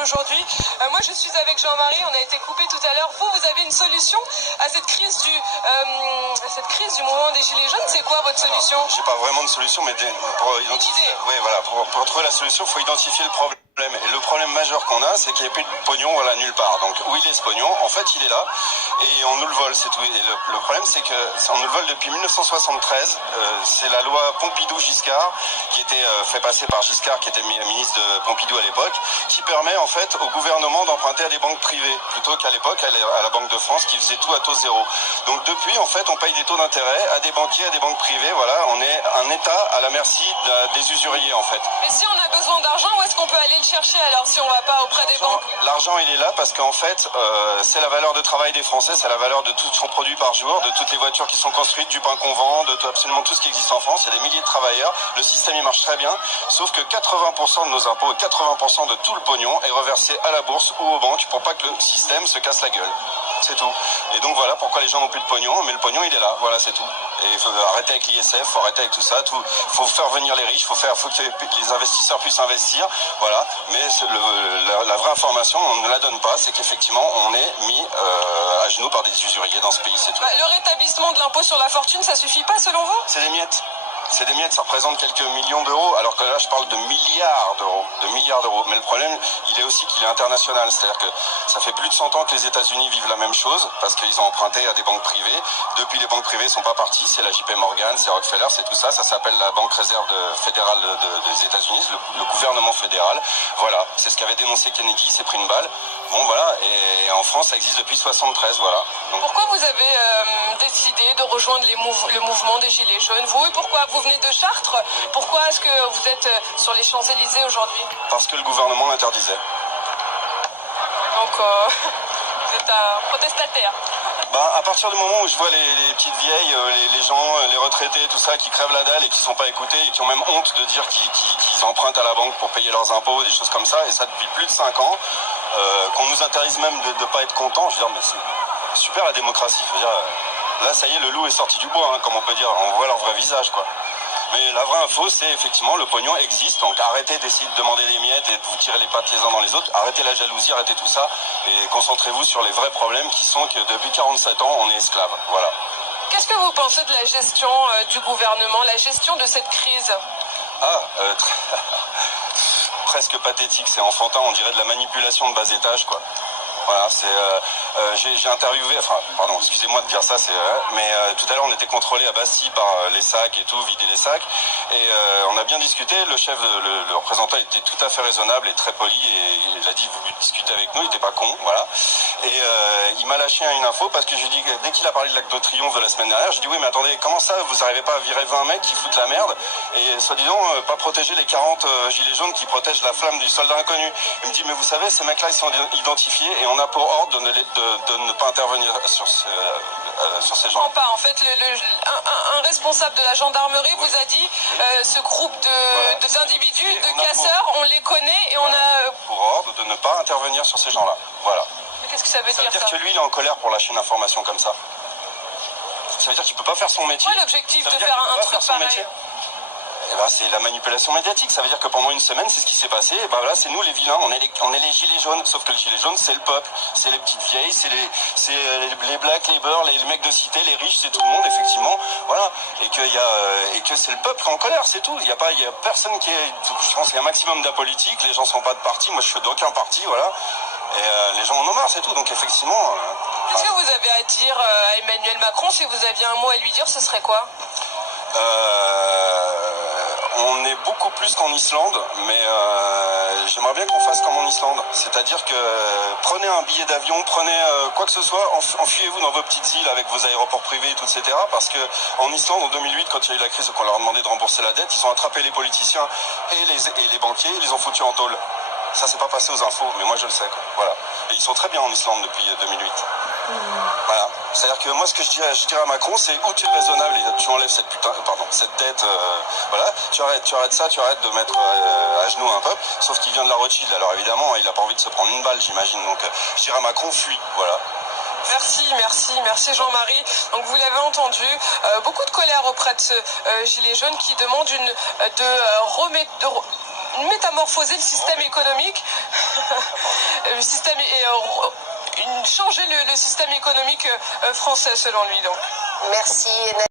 Aujourd'hui, moi je suis avec Jean-Marie, on a été coupé tout à l'heure. Vous avez une solution à cette crise du mouvement des Gilets jaunes? C'est quoi votre solution? J'ai pas vraiment de solution, mais pour identifier, oui, voilà, pour trouver la solution, il faut identifier le problème. Et le problème majeur qu'on a, c'est qu'il n'y a plus de pognon, voilà, nulle part. Donc où il est ce pognon? En fait, il est là et on nous le vole, c'est tout. Et le problème, c'est qu'on nous le vole depuis 1973. C'est la loi Pompidou-Giscard qui était fait passer par Giscard, qui était ministre de Pompidou à l'époque, qui permet en fait au gouvernement d'emprunter à des banques privées plutôt qu'à l'époque à la Banque de France qui faisait tout à taux zéro. Donc depuis, en fait, on paye des taux d'intérêt à des banquiers, à des banques privées. Voilà, on est un État à la merci des usuriers en fait. Mais si on a besoin d'argent, où est-ce qu'on peut aller le chercher alors si on va pas auprès des banques? L'argent il est là parce qu'en fait c'est la valeur de travail des Français, c'est la valeur de tout ce qu'on produit par jour, de toutes les voitures qui sont construites, du pain qu'on vend, de absolument tout ce qui existe en France. Il y a des milliers de travailleurs, le système il marche très bien, sauf que 80% de nos impôts et 80% de tout le pognon est reversé à la bourse ou aux banques pour pas que le système se casse la gueule. C'est tout. Et donc voilà pourquoi les gens n'ont plus de pognon, mais le pognon il est là, voilà c'est tout. Et il faut arrêter avec l'ISF, il faut arrêter avec tout ça, faut faire venir les riches, faut que les investisseurs puissent investir, voilà. Mais la vraie information, on ne la donne pas, c'est qu'effectivement on est mis à genoux par des usuriers dans ce pays, c'est tout. Le rétablissement de l'impôt sur la fortune, ça suffit pas selon vous? C'est des miettes. C'est des miettes, ça représente quelques millions d'euros, alors que là je parle de milliards d'euros. Mais le problème, il est aussi qu'il est international, c'est-à-dire que ça fait plus de 100 ans que les États-Unis vivent la même chose, parce qu'ils ont emprunté à des banques privées. Depuis, les banques privées sont pas parties, c'est la JP Morgan, c'est Rockefeller, c'est tout ça. Ça s'appelle la Banque Réserve fédérale des États-Unis, le gouvernement fédéral. Voilà, c'est ce qu'avait dénoncé Kennedy, s'est pris une balle. Bon voilà, et en France ça existe depuis 73, voilà. Donc, pourquoi vous avez décidé de rejoindre le mouvement des Gilets jaunes? Vous, et pourquoi vous venez de Chartres? Pourquoi est-ce que vous êtes sur les Champs-Élysées aujourd'hui? Parce que le gouvernement l'interdisait. Donc vous êtes un protestataire? À partir du moment où je vois les petites vieilles, les gens, les retraités, tout ça, qui crèvent la dalle et qui sont pas écoutés et qui ont même honte de dire qu'ils empruntent à la banque pour payer leurs impôts, des choses comme ça, et ça depuis plus de 5 ans, qu'on nous interdise même de ne pas être content, je veux dire, mais c'est super la démocratie, je veux dire, là ça y est, le loup est sorti du bois, hein, comme on peut dire, on voit leur vrai visage, quoi. Mais la vraie info, c'est effectivement le pognon existe, donc arrêtez d'essayer de demander des miettes et de vous tirer les pattes les uns dans les autres, arrêtez la jalousie, arrêtez tout ça, et concentrez-vous sur les vrais problèmes qui sont que depuis 47 ans, on est esclave, voilà. Qu'est-ce que vous pensez de la gestion du gouvernement, la gestion de cette crise? Presque pathétique, c'est enfantin, on dirait de la manipulation de bas étage, quoi. Voilà, j'ai interviewé, pardon, excusez-moi de dire ça, mais tout à l'heure on était contrôlé à Bastille par les sacs et tout, vider les sacs, et on a bien discuté, le représentant était tout à fait raisonnable et très poli, et il a dit vous discutez avec nous, il était pas con, voilà, et il m'a lâché une info parce que je lui dis, dès qu'il a parlé de l'Arc de Triomphe de la semaine dernière, je dis oui mais attendez, comment ça vous n'arrivez pas à virer 20 mecs qui foutent la merde, et soi-disant pas protéger les 40 gilets jaunes qui protègent la flamme du soldat inconnu. Il me dit mais vous savez, ces mecs là ils sont identifiés et on a pour ordre de ne pas intervenir sur ces gens. Pas. En fait, un responsable de la gendarmerie vous a dit ce groupe d'individus, de casseurs, on les connaît et on a... Pour ordre de ne pas intervenir sur ces gens-là. Voilà. Mais qu'est-ce que ça veut dire? Ça veut dire que lui, il est en colère pour lâcher une information comme ça. Ça veut dire qu'il peut pas faire son métier. Quoi l'objectif de faire un truc pareil? C'est la manipulation médiatique, ça veut dire que pendant une semaine, c'est ce qui s'est passé, et là, c'est nous les vilains, on est les gilets jaunes, sauf que le gilet jaune, c'est le peuple, c'est les petites vieilles, c'est les blacks, les beurs, les mecs de cité, les riches, c'est tout le monde, effectivement, voilà, et que c'est le peuple en colère, c'est tout, il y a personne qui est, je pense qu'il y a un maximum d'apolitique, les gens sont pas de parti, moi je suis d'aucun parti, voilà, et les gens en ont marre, c'est tout, donc effectivement... Qu'est-ce que vous avez à dire à Emmanuel Macron? Si vous aviez un mot à lui dire, ce serait quoi? On est beaucoup plus qu'en Islande, mais j'aimerais bien qu'on fasse comme en Islande. C'est-à-dire que prenez un billet d'avion, prenez quoi que ce soit, enfuyez-vous dans vos petites îles avec vos aéroports privés, etc. Parce que en Islande, en 2008, quand il y a eu la crise et qu'on leur a demandé de rembourser la dette, ils ont attrapé les politiciens et les banquiers, ils les ont foutus en tôle. Ça, c'est pas passé aux infos, mais moi je le sais, quoi. Voilà. Et ils sont très bien en Islande depuis 2008. Voilà. C'est-à-dire que moi, ce que je dirais à Macron, c'est où tu es raisonnable et tu enlèves cette dette, voilà, tu arrêtes ça, tu arrêtes de mettre à genoux un peuple, sauf qu'il vient de la Rothschild, alors évidemment, il a pas envie de se prendre une balle, j'imagine, donc je dirais à Macron, fuis, voilà. Merci Jean-Marie. Donc vous l'avez entendu, beaucoup de colère auprès de ce gilet jaune qui demande métamorphoser le système économique. système et changer le système économique français selon lui. Donc. Merci.